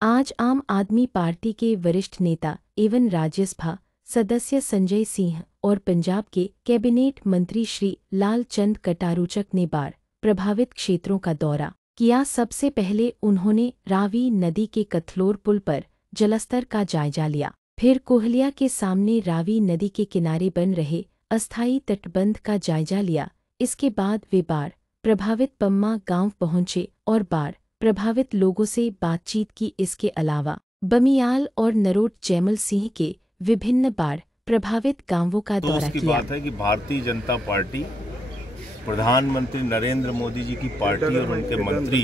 आज आम आदमी पार्टी के वरिष्ठ नेता एवं राज्यसभा सदस्य संजय सिंह और पंजाब के कैबिनेट मंत्री श्री लालचंद कटारूचक ने बाढ़ प्रभावित क्षेत्रों का दौरा किया। सबसे पहले उन्होंने रावी नदी के कथलोर पुल पर जलस्तर का जायजा लिया, फिर कोहलिया के सामने रावी नदी के किनारे बन रहे अस्थायी तटबंध का जायजा लिया। इसके बाद वे बाढ़ प्रभावित पम्मा गांव पहुंचे और बाढ़ प्रभावित लोगों से बातचीत की। इसके अलावा बमियाल और नरोट जैमल सिंह के विभिन्न बाढ़ प्रभावित गांवों का दौरा किया। बात है कि भारतीय जनता पार्टी, प्रधानमंत्री नरेंद्र मोदी जी की पार्टी और उनके मंत्री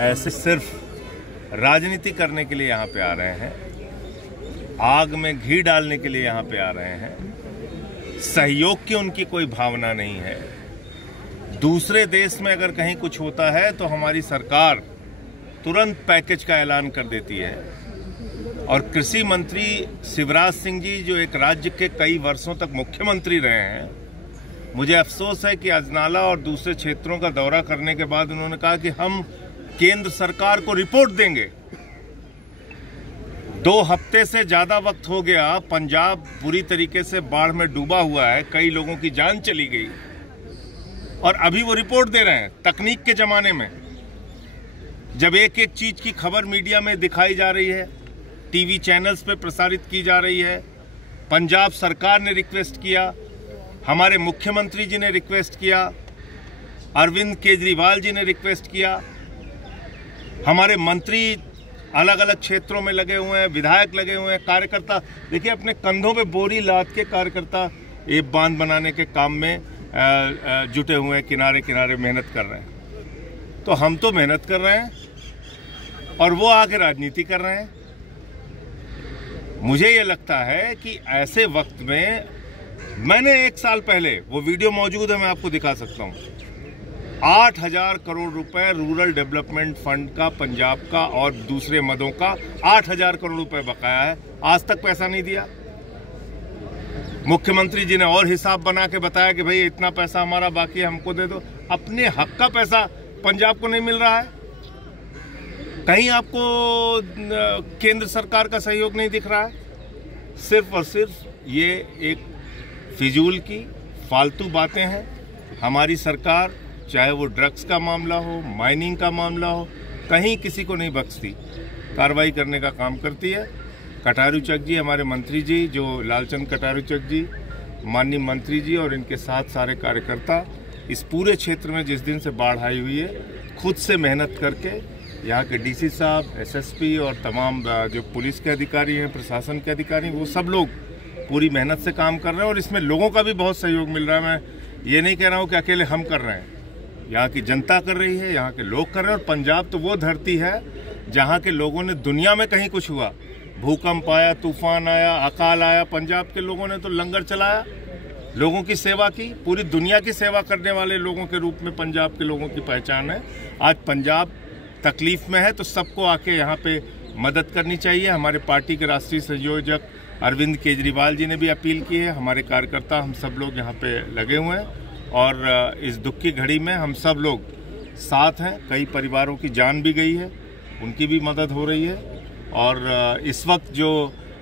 ऐसे सिर्फ राजनीति करने के लिए यहाँ पे आ रहे हैं, आग में घी डालने के लिए यहाँ पे आ रहे हैं। सहयोग की उनकी कोई भावना नहीं है। दूसरे देश में अगर कहीं कुछ होता है तो हमारी सरकार तुरंत पैकेज का ऐलान कर देती है। और कृषि मंत्री शिवराज सिंह जी, जो एक राज्य के कई वर्षों तक मुख्यमंत्री रहे हैं, मुझे अफसोस है कि अजनाला और दूसरे क्षेत्रों का दौरा करने के बाद उन्होंने कहा कि हम केंद्र सरकार को रिपोर्ट देंगे। 2 हफ्ते से ज्यादा वक्त हो गया, पंजाब बुरी तरीके से बाढ़ में डूबा हुआ है, कई लोगों की जान चली गई और अभी वो रिपोर्ट दे रहे हैं। तकनीक के जमाने में जब एक एक चीज की खबर मीडिया में दिखाई जा रही है, टीवी चैनल्स पे प्रसारित की जा रही है, पंजाब सरकार ने रिक्वेस्ट किया, हमारे मुख्यमंत्री जी ने रिक्वेस्ट किया, अरविंद केजरीवाल जी ने रिक्वेस्ट किया, हमारे मंत्री अलग अलग क्षेत्रों में लगे हुए हैं, विधायक लगे हुए हैं, कार्यकर्ता देखिए अपने कंधों पे बोरी लाद के कार्यकर्ता ये बांध बनाने के काम में जुटे हुए हैं, किनारे किनारे मेहनत कर रहे हैं। तो हम तो मेहनत कर रहे हैं और वो आके राजनीति कर रहे हैं। मुझे ये लगता है कि ऐसे वक्त में, मैंने 1 साल पहले, वो वीडियो मौजूद है, मैं आपको दिखा सकता हूँ, 8,000 करोड़ रुपए रूरल डेवलपमेंट फंड का, पंजाब का और दूसरे मदों का 8,000 करोड़ रुपए बकाया है, आज तक पैसा नहीं दिया। मुख्यमंत्री जी ने और हिसाब बना के बताया कि भाई इतना पैसा हमारा बाकी है, हमको दे दो। अपने हक का पैसा पंजाब को नहीं मिल रहा है। कहीं आपको केंद्र सरकार का सहयोग नहीं दिख रहा है। सिर्फ और सिर्फ ये एक फिजूल की फालतू बातें हैं। हमारी सरकार, चाहे वो ड्रग्स का मामला हो, माइनिंग का मामला हो, कहीं किसी को नहीं बख्शती, कार्रवाई करने का काम करती है। कटारूचक जी, हमारे मंत्री जी, जो लालचंद कटारूचक जी, माननीय मंत्री जी और इनके साथ सारे कार्यकर्ता इस पूरे क्षेत्र में जिस दिन से बाढ़ आई हुई है, खुद से मेहनत करके यहाँ के डीसी साहब, एसएसपी और तमाम जो पुलिस के अधिकारी हैं, प्रशासन के अधिकारी, वो सब लोग पूरी मेहनत से काम कर रहे हैं और इसमें लोगों का भी बहुत सहयोग मिल रहा है। मैं ये नहीं कह रहा हूँ कि अकेले हम कर रहे हैं, यहाँ की जनता कर रही है, यहाँ के लोग कर रहे हैं। और पंजाब तो वो धरती है जहाँ के लोगों ने, दुनिया में कहीं कुछ हुआ, भूकंप आया, तूफान आया, अकाल आया, पंजाब के लोगों ने तो लंगर चलाया, लोगों की सेवा की। पूरी दुनिया की सेवा करने वाले लोगों के रूप में पंजाब के लोगों की पहचान है। आज पंजाब तकलीफ में है तो सबको आके यहाँ पे मदद करनी चाहिए। हमारे पार्टी के राष्ट्रीय संयोजक अरविंद केजरीवाल जी ने भी अपील की है। हमारे कार्यकर्ता, हम सब लोग यहाँ पे लगे हुए हैं और इस दुख की घड़ी में हम सब लोग साथ हैं। कई परिवारों की जान भी गई है, उनकी भी मदद हो रही है। और इस वक्त जो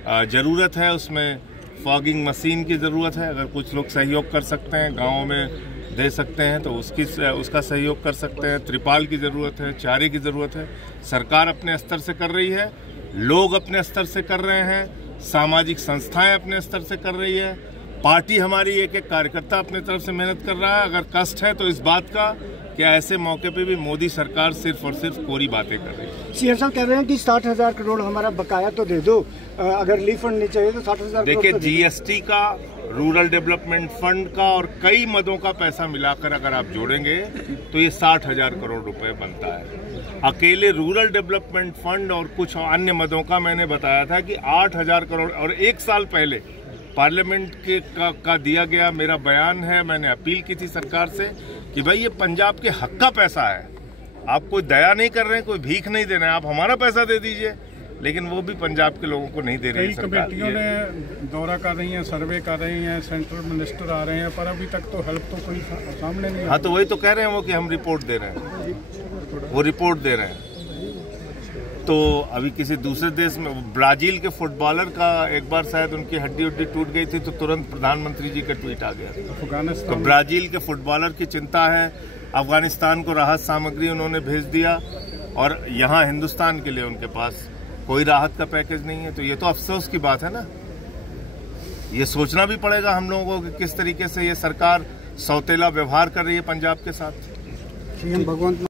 ज़रूरत है उसमें फॉगिंग मशीन की ज़रूरत है। अगर कुछ लोग सहयोग कर सकते हैं, गाँव में दे सकते हैं तो उसका सहयोग कर सकते हैं। त्रिपाल की ज़रूरत है, चारे की ज़रूरत है। सरकार अपने स्तर से कर रही है, लोग अपने स्तर से कर रहे हैं, सामाजिक संस्थाएं अपने स्तर से कर रही है, पार्टी हमारी एक एक कार्यकर्ता अपने तरफ से मेहनत कर रहा है। अगर कष्ट है तो इस बात का कि ऐसे मौके पे भी मोदी सरकार सिर्फ और सिर्फ कोरी बातें कर रही है। सीएम साहब कह रहे हैं कि 60,000 करोड़ हमारा बकाया तो दे दो, अगर रिलीफ फंड नहीं चाहिए तो 60,000 करोड़। देखिए, जीएसटी का, रूरल डेवलपमेंट फंड का और कई मदों का पैसा मिलाकर अगर आप जोड़ेंगे तो ये 60,000 करोड़ रुपए बनता है। अकेले रूरल डेवलपमेंट फंड और कुछ अन्य मदों का मैंने बताया था कि 8,000 करोड़। और 1 साल पहले पार्लियामेंट का दिया गया मेरा बयान है, मैंने अपील की थी सरकार से कि भाई ये पंजाब के हक का पैसा है, आप कोई दया नहीं कर रहे हैं, कोई भीख नहीं दे रहे हैं, आप हमारा पैसा दे दीजिए। लेकिन वो भी पंजाब के लोगों को नहीं दे रही है सरकार। कई कमेटियों ने दौरा कर रही हैं, सर्वे कर रही हैं, सेंट्रल मिनिस्टर आ रहे हैं, पर अभी तक तो हेल्प तो कोई सामने नहीं। हाँ, तो वही तो कह रहे हैं वो कि हम रिपोर्ट दे रहे हैं, वो रिपोर्ट दे रहे हैं। तो अभी किसी दूसरे देश में ब्राजील के फुटबॉलर का एक बार शायद उनकी हड्डी उड्डी टूट गई थी तो तुरंत प्रधानमंत्री जी का ट्वीट आ गया। अफगानिस्तान तो ब्राजील के फुटबॉलर की चिंता है, अफगानिस्तान को राहत सामग्री उन्होंने भेज दिया और यहाँ हिंदुस्तान के लिए उनके पास कोई राहत का पैकेज नहीं है। तो ये तो अफसोस की बात है ना, ये सोचना भी पड़ेगा हम लोगों को कि किस तरीके से ये सरकार सौतेला व्यवहार कर रही है पंजाब के साथ। सीएम भगवंत